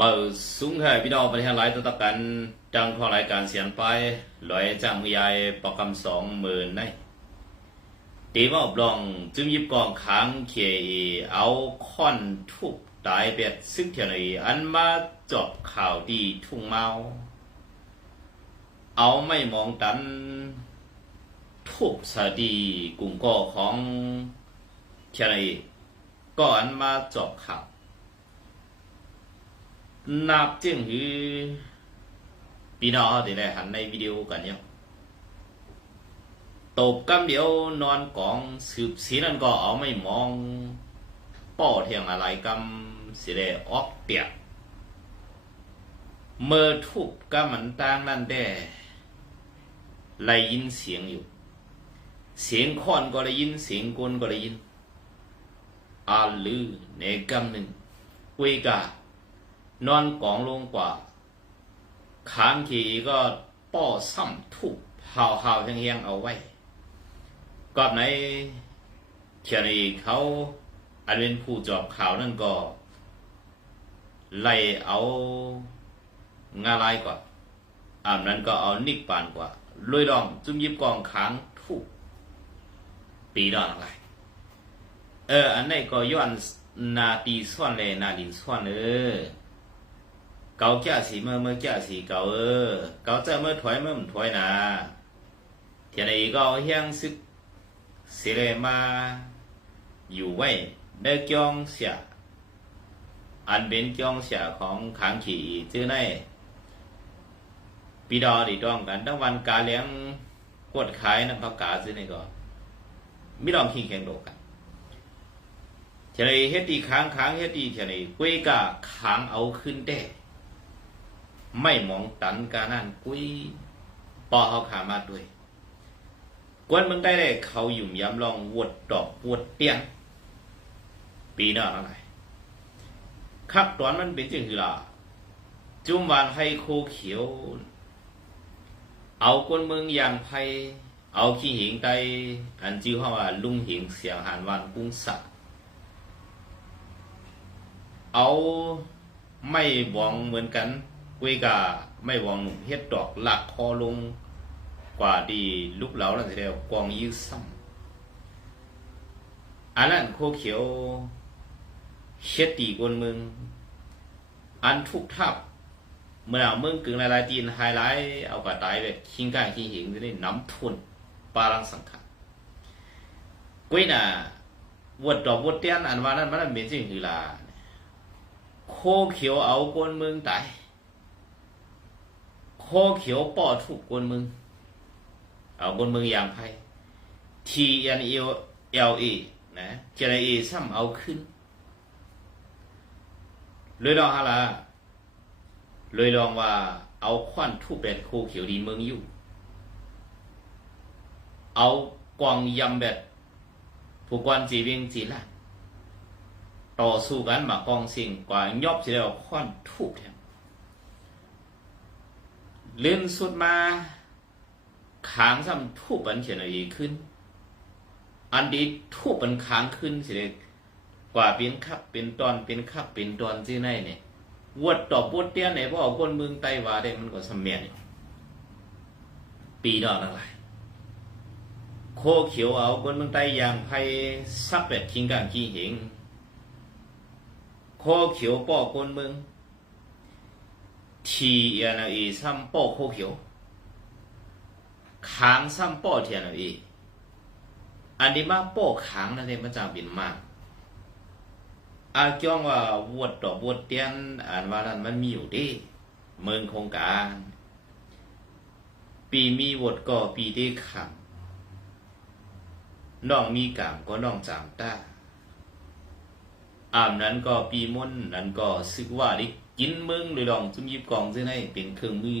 มาสูงให้พี่น้องประเทศหลายตัวตะกันจังขอรายการเสียงไปลอยจ้างมือยายประกำสองหมื่นในตีมาอบรองจึงยิบกองค้างเขียเอาค่อนทุบตายเบ็ดซึ่งเทียนอีอันมาจอบข่าวดีทุ่งเมา เอาไม่มองตันทุบสาดีกลุ่มก่อของเทียนอีก็อันมาจอบข่าว นับจึงคือพี่น้องที่ได้หันในวิดีโอกันเนี่ยตบกำเดียวนอนกองสืบสีนั่นก็เอาไม่มองป้อเทียงอะไรกำสิได้ออกเปียกเมื่อทุบกำมันต่างนั่นได้ไล่ยินเสียงอยู่ เสียงค้อนก็ได้ยินเสียงกลก็ได้ยินอาลือในกำหนึ่งกุยกา นอนกองลงกว่าค้างขี่ก็ป้อซ้ำทุบหาวหาวๆแห้งๆเอาไว้กอบในเขียนอีกเขาอันเป็นผู้จอบข่าวนั่นก็ไล่เอางาลายก่อนอ่ามนั้นก็เอานิกปานกว่าลอยดอง จุ่มยิบกองค้างทุบปีดอนอะไรเออ อันนี้ก็ย้อนนาตีส่วนเลยนาดินส่วนเออ เกาแก่สีเมื่อเมื่อแก่สีเกาเออเกาเจะเมื่อถอยเมื่อมันถอยนะเทียนอีก็เฮียงซึกเสเลมาอยู่ไว้ได้เกียงเสียอันเป็นเกียงเสียของขางขี่จื้อในปีดอดีต้องกันทั้งวันกาเลี้ยงกดขายน้ำพักกาซื้อในก็ไม่ลองขิงแข่งโดกันเทียนอีเฮ็ดดีค้างค้างเฮ็ดดีเทียนอีกุ้ยกะค้างเอาขึ้นได้ ไม่มองตันการนั่นกุ้ยปอเขาขามาด้วยกวนมึงได้เลยเขาหยุ่มย้ำลองวดดอกวดเตี้ยนปีหน้าอะไรคักตอนมันเป็นจึงคือล่ะจุ่มวานให้โคเขียว เอากวนเมืองอย่างไพเอาขี้หิงไตอันจิ้วเขาว่าลุงหิงเสียงหานวานกุ้งสะเอาไม่บองเหมือนกัน กุยกาไม่วองหนุ่มเฮ็ดดอกหลักคอลงกว่าดีลุกเหลาแล้วทีเดียวกวางยื้อซ้ำอันนั้นโคเขียวเช็ดตีกวนมึง อันทุกทับเมื่อเอามึงกึ่งลายลายตีนไฮไลท์เอากระตายแบบคิงก้างคิงหิงจะได้น้ำทุนปารังสังขารกุยน่ะวดดอกวดเตี้ยนอันว่านั้นมันเป็นสิ่งคือลาโคเขียวเอากวนมึงตาย โคเขียวป่อถูกกวนมึง เอากวนมึงอย่างไพ่ T N E L E นะเจนเอซ้ำเอาขึ้นเลยลองฮะละเลยลองว่า เอาควันทุบแบดโคเขียวดีเมืองอยู่ เอากวางยำแบบผู้กวนจีเวียงจีละต่อสู้กันมากองสิ่งกว่ายอบสิแล้วควันทุบแทน ลื่อนสุดมาค้างซ้ำทุบบันเขียนอะไรขึ้น อันดีทุบบันค้างขึ้นสิเลยกว่าเป็นคับเป็นตอนเป็นคับเป็นตอนที่ไหนเนี่ยวดต่อบวดเตี้ยไหนเพราะเอาคนเมืองไต้หวาได้มันก็สมเมียนปีดอกอะไรโคเขียวเอาคนเมืองไต้ย่างไพ่ซับแบบคิงกังขี้เหงโคเขียวป้อคนเมือง ทีเอ็นเอซ้ำป้อโคเขียวค้างซ้ำป้อเทียนเออันนี้มาป้อค้างนั่นเองมันจะบินมาอาจ้องว่าวดดอกวดเตียนอ่านว่านั้นมันมีอยู่ดิเมืองโครงการ ปีมีวดก็ปีได้ขังน้องมีกามก็น้องจามตาอามนั้นก็ปีม่นนั้นก็ซึกว่าดิ กินมึงหรือลองจุ่มยิบกองซึ่งให้เป็นเครื่องมือ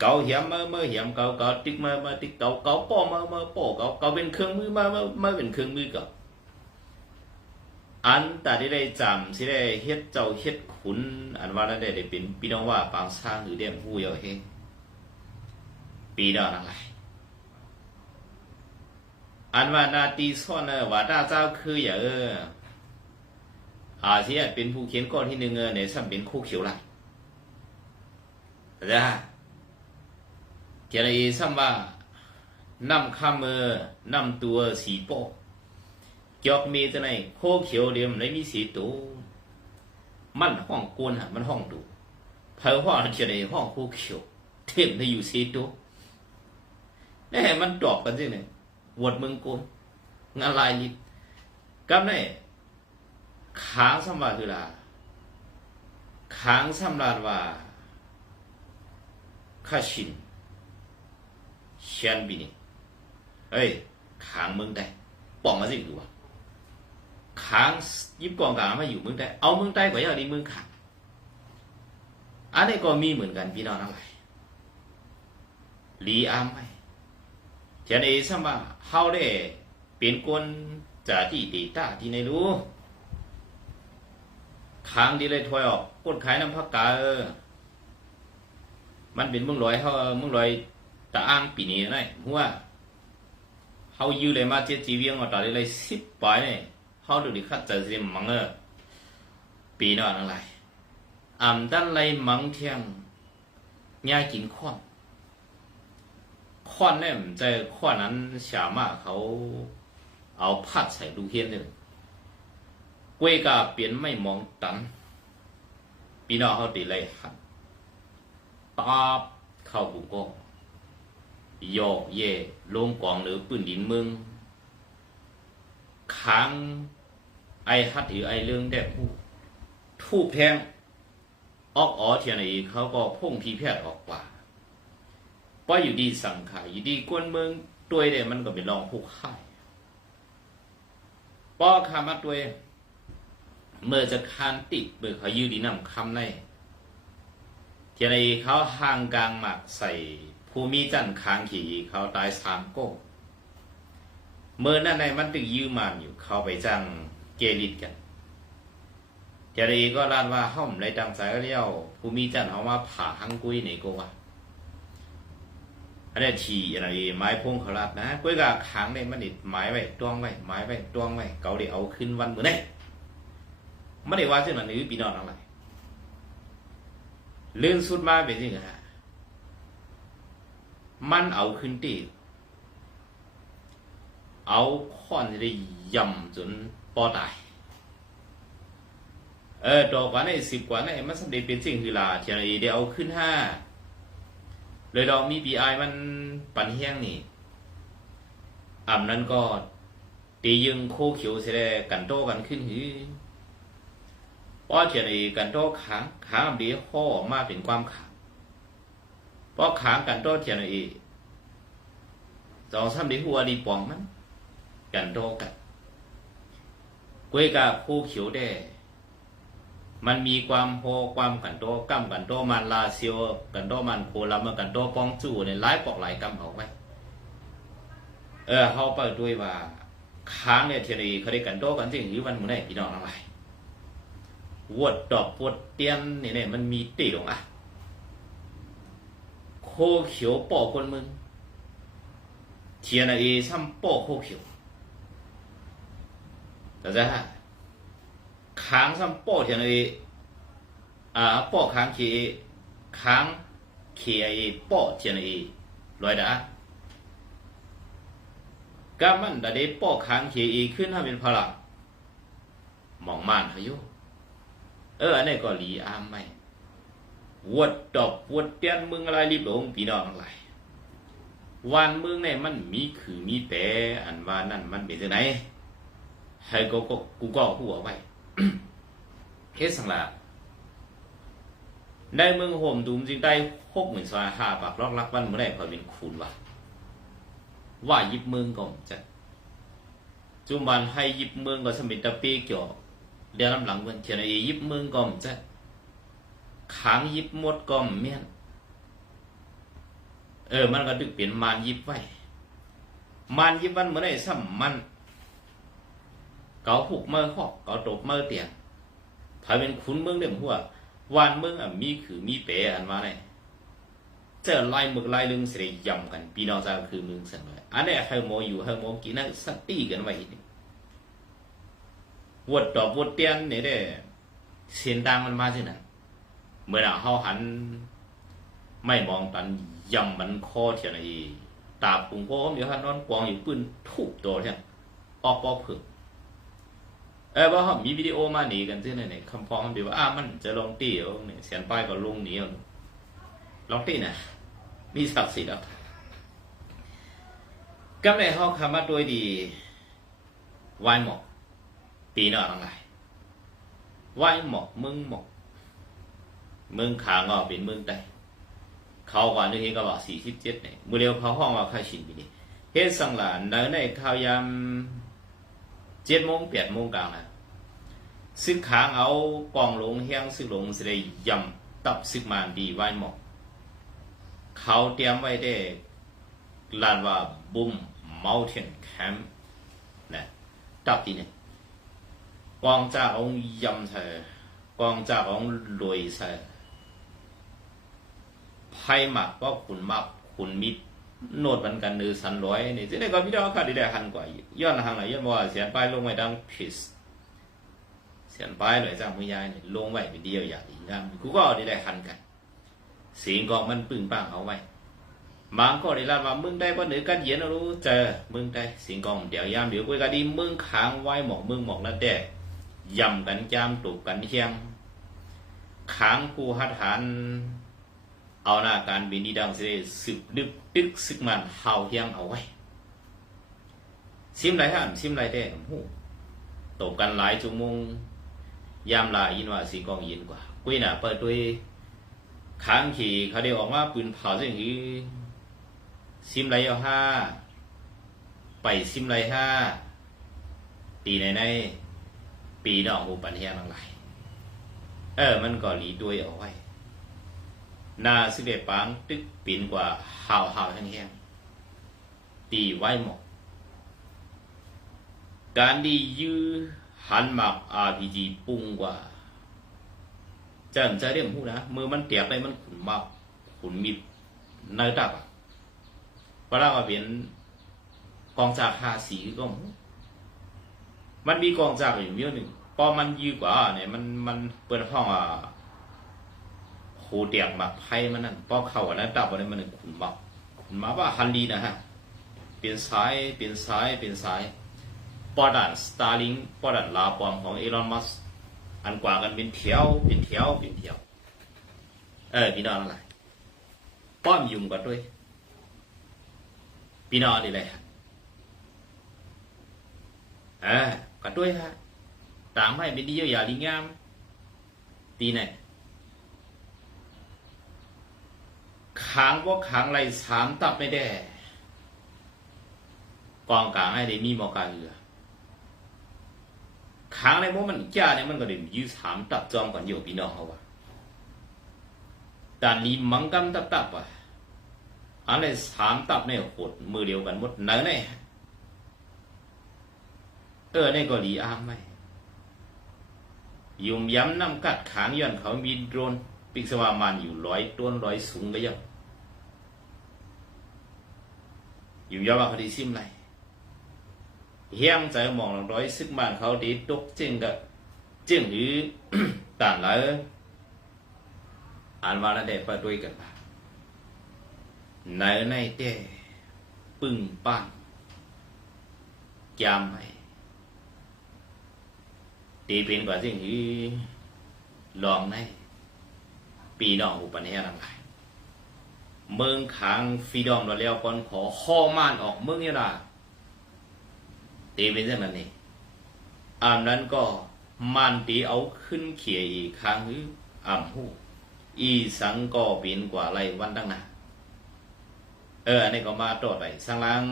เกาเหียมมาเมื่อเหียมเกาเกาติ๊กมามาติ๊กเกาเกาป้อมามาป้อเกาเกาเป็นเครื่องมือมามามาเป็นเครื่องมือก็อันแต่ได้ได้จำสิได้เฮ็ดเจ้าเฮ็ดขุนอันว่านั้นได้ได้เป็นพี่น้องว่าปางสร้างหรือเดี่ยมผู้เยาเฮปีดอนอะไรอันว่านาตีซ่อนเนอว่าตาเจ้าคืออย่าเออ อาเซียเป็นผู้เขียนก้อนที่หนึ่งเออในซ้ำเป็นคู่เขียวไหลแต่จะเจริญซ้ำว่านำคำเออนำตัวสีโปกจอกมีตัวไหนโคเขียวเดียมไม่มีสีตัวมันห้องกวนฮะมันห้องดูเพอห้องเจริห้องคู่เขียวเทมได้อยู่สีตัวนี่มันตอบกันสิเนี่ยวดมึงโกนงานลายลิบกับนี่ ค้างสำบาคือลาค้างสำราว่าข้าชินเชียนบินี่เฮ้ยค้างเมืองได้บอกมาสิดูว่าค้างยิบกองกลางมาอยู่เมืองได้เอาเมืองใต้กว่าอย่างนี้เมืองขาดอันนี้ก็มีเหมือนกันพี่น้องทั้งหลายลีอามไหม cho nên sao mà hao để biến quân trả thì để ta thì này luôn ค้ งดีเลยถอยออกกดขายน้ำพักกาเออ มันเป็นเมืองลอยเขาเมืองลอยตะอ้างปีนี้นะหัวเขาอยู่เลยมาเจ็ดจีเวียงเอาต่อเลยเลยสิบปลายเนี่ยเขาดูดิคัดเจอสิมังเออปีนอนอะไรอ่ำด้านไรมังเทียงง่ายกินข้อนข้อนเนี่ยมันจะข้อนนั้นสามารถเขาเอาพัดใส่ลูเฮียนเลย กวยกาเปลี่ยนไม่มองตันปีนอเขาตีเลยหันตอบเข้าบุกงโยกเย่ลงกองหรือปืนดินเมืองค้างไอฮัดหรือไอเรื่องแดกผู้ทูบแพงออกอ๋อเทียนอีเขาก็พุ่งพีแพทย์ออกกว่าเพราอยู่ดีสังขารอยู่ดีกวนเมืองตัวเดียมันก็เป็นรองผู้ค่ายป้อคามาตัว เมื่อจะคานติดเมื่อเขายืดดีนำคำในเทียนเขาห่างกลางหมักใส่ภูมิจันค้างขี่เขาตายสามโก้เมื่อนั่นในมันตึกยืมมันอยู่เขาไปจังเกลิดกันเทียนก็ลานว่าห้อมในดังสายเลี้ยวภูมิจันเขามาผ่าหังกุยในโกว่าอันนี้ทีอะไรไม้พงเขาลัดนะกุ้ยกาค้างในมันนิดไม้ไว้ตวงไว้ไม้ไว้ตวงไว้เกาเดี๋ยวเอาขึ้นวันเหมือนนี่ ไม่ได้ว่าเช่นมันนี้ปีนอนอะไรเรื่องสุดมาเป็นยังไงมันเอาขึ้นตีเอาค้อนได้ยำจนปอตาย เออดอกกว่าในสิบกว่าในมันสำเร็จเป็นสิ่งคือลาเทียนเดียวเอาขึ้นห้าเลยดอกมีปีไอมันปันเฮี้ยงนี่อ่ำนั้นก็ตียึงโคเขียวเสียกันโตกันขึ้นหือ เพราะเทียนอ้กันโตขางขางอันดีห่อมาเป็นความขางเพราะขางกันโตเทียนไอ้สองสามดีหัวดีปองมัน กันโตกันกวยกาโคเขียวแด้มันมีความโฮความกันโตกั้มกันโตมันลาเซียวกันโตมันโคลามากันโตปองจู่ในหลายปอกหลายกำเอาไว้เออเขาเปิดด้วยว่าค้างเนี่ยเทียรีเขาได้กันโตกันจริงหรือมันมันได้พี่น้องอะไร วดดอกวดเตียนเนี่ยเนี่ยมันมีตีหลงอะ โคเขียวปอกคนมึงเทียนไอ้ซ้ำปอกโคเขียวแต่จะค้างซ้ำปอกเทียนไอ้อ่าปอกค้างขีค้างขีไอปอกเทียนไอ้ลอยดาก็มันแต่ได้ปอกค้างขีอีขึ้นถ้าเป็นพลังมองมันเขาอยู่ เอออันนี้ก็หลีอามไม่วดดอกวดเตียนมึงอะไรรีบหลงปีน้องอะไรวันมึงเนี่ยมันมีคือมีแปรอันว่านั่นมันเป็นยังไงให้ก็ก็กูก็หัวไว้เฮ็ดสังลาได้เมืองโฮมดูมจริงได้หกหมื่นสองห้าปากลอกลักวันเมื่อไรพอเป็นคูณว่าว่ายิบเมืองก่อนจะจุบันให้ยิบเมืองก็สมิตาปีเกี่ยว เดี๋ยวลำหลังเพื่อนเขียนไอ้ยิบเมืองก่อนจะขางยิบมดก่อมเมียนเออ มันก็ดึกเปลี่ยนมานยิบไว้มานยิบวันเมื่อไรซ้ำมัน เกาผูกเมื่อขอกเกาตบเมื่อเตียงถ้าเป็นขุนเมืองเดิมหัววานเมืองอะมีคือมีเปรอันมาเนี่ยเจอลายมึกลายลึงเสียยำกัน ปีนองจะคือเมืองสันไปอันนี้ให้โมอยู่ให้โมกินนะสตีกันไว้ วดดอกวดเตียนนี่เด้เสียงดังมันมาที่นั่นเมื่อเราเฮาหัน ไม่มองตันยำมันคอเทียนอีตาปุงโก้เดี๋ยวฮันนอนกวางอยู่ปืนทุบตัวเทียนออกปอกผึ่งเออว่าเขามีวิดีโอมาหนีกันที่ไหนเนี่ยคำฟ้องมันดีว่าอ้ามันจะลงตีเอาเนี่ยเสียนป้ายก็ลงหนีเอาลองตีนะมีศักดิ์ศรีแล้วก็ไม่เขาคำว่าตัวยดีวายหมอก ปีน้าทั้งหลายไหว้หมอกมึงหมอกมึงขางอเป็นมึงได้เขาก่อนนึกเห็นก็บอกสี่สิบเจ็ดเนี่ยมือเร็วเขาห้องว่าค่าชินปีนี้เฮ็ดสังหลานเนในข่าวยามเจ็ดโมงแปดโมงกลางนะซึ่งขางเอากองลงเฮียงซึ่งลงสิได้ยำตับซึกมานดีไหว้หมอกเขาเตรียมไว้ได้ลานว่าบุ้มเมาเทนแคมป์นะตับที่นี่ 光泽往任齐，光泽往累齐，批物嗰盘物盘灭โนดมันกันนือสันร้อยนี่จะได้ก็พี่ดาวขาดได้หันกว่าย้อนหังไหนย้อนว่าเสียนป้ายลงไว้ดังพิสเสียนป้ายหน่อยจ้างมือยายนี่ลงไว้เป็นเดียวอย่างดีงามกูก็ได้ได้หันกันเสียงก็มันปึ้งปังเอาไว้บางก็ได้ลาว่ามึงได้บ่เหนือกันเย็นรู้เจอมึงได้เสียงกองเดี๋ยวยามเดี๋ยวกูก็ดีมึงค้างไว้หมอกมึงหมอกนั่นแต่ ยำกันจ้ามตูกกันเฮียงขางกูหัดหันเอาหน้าการบินดีดังเสิได้สืบดึกดึกซึกมันเฮาเฮียงเอาไว้ซิมไรฮันซิมไรแดงหูตกกันหลายชั่วโมงยามลายินว่าสีกองยินกว่ากุ้ยหน่ะเปิดด้วยค้างขี่เขาได้ออกมาปืนเผาสิ่งที่ซิมไรเอาห้าไปซิมไรห้าตีในใน ปีดอกหูปัญญาทั้งหลายเออ มันก็หลีด้วยเอาไว้นาสิเดปังตึกปีนกว่าหาวหาวแห้งๆตีไว้หมกการดียื้อหันหมัก RPG ปุ้งกว่าเจันใจเรื่องพูนะมือมันเตียกไปมันขุนมักขุนมีเนื้อตับอะเวลาว่าเป็นกองจากหาสีก็หมู มันมีกองจากอยู่เยอะหนึ่งพอมันยืดกว่าเนี่ยมันมันเปิดห้องอะโหเตียงมาไพ่มันนั่นพอเข้าอันนั้นดับอันนั้นมันหนึ่งขุนมาขุนมาว่าฮันดีนะฮะเปลี่ยนซ้ายเปลี่ยนซ้ายเปลี่ยนซ้ายปอดันสตาร์ลิงปอดันลาปอมของเอลอนมัสอันกว่ากันเป็นเที่ยวเป็นเที่ยวเป็นเที่ยว เออพี่น้องอะไรป้อมยุ่งกันด้วยพี่น้องนี่เละ เออก็ด้วยฮะตามให้เป็นดีเยอะอย่าลิงามตีไหนค้างว่าค้างไรสามตับไม่ได้กองกลางให้ได้มีมอการเอือค้างในโมมันจ้าเนี่ยมันก็ได้ยืดสามตับจอมก่อนอยู่พี่น้องเขาว่าแต่นี้มังกำตับตับอะอะไรสามตับเนี่ยโหดมือเดียวกันหมดเนื้อเนี่ย เออในก็หลีอ้ามไหมยุ่มย้ำน้ำกัดขางย้อนเขามีโดรน ปิกสวามันอยู่ร้อยต้นร้อยสูงก็ยังยุ่มย้ำว่าเขาดีซิมไรเฮียงใจมองร้อยซึกมันเขาดีตกจึงกะจึงหรือต่างเลยอ่านว่าแล้วเด็กประด้วยกันในในเต้ปึ้งป้นจำไหม ตีเป็นกว่าสิ่งที่ลองในปีน้องอุปนิยทั้งหลายเมืองขังฟีดอมเราแล้วก่อนขอข้อม่านออกเมืองนี่ละตีเป็นเช่นนั้นนี่อามนั้นก็ม่านตีเอาขึ้นเขียอีกครั้งหรืออ่ำหูอีสังก็เป็นกว่าไรวันตั้งนาเอออันนี้ก็มาตรวจไปสังลัง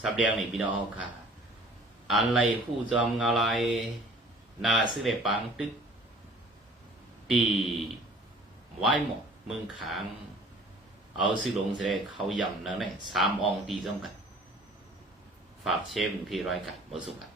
สับเดียงนี่พี่น้องค่ะอันไรผู้จอมเงาไร นาซื้อได้ปังตึกตีไว้หมดเมืองขางเอาซื้อลงเสดเขายำนั่นแหละสามองตีจำกัน ฝากเชฟพี่ร้อยกันหมดสุขกัน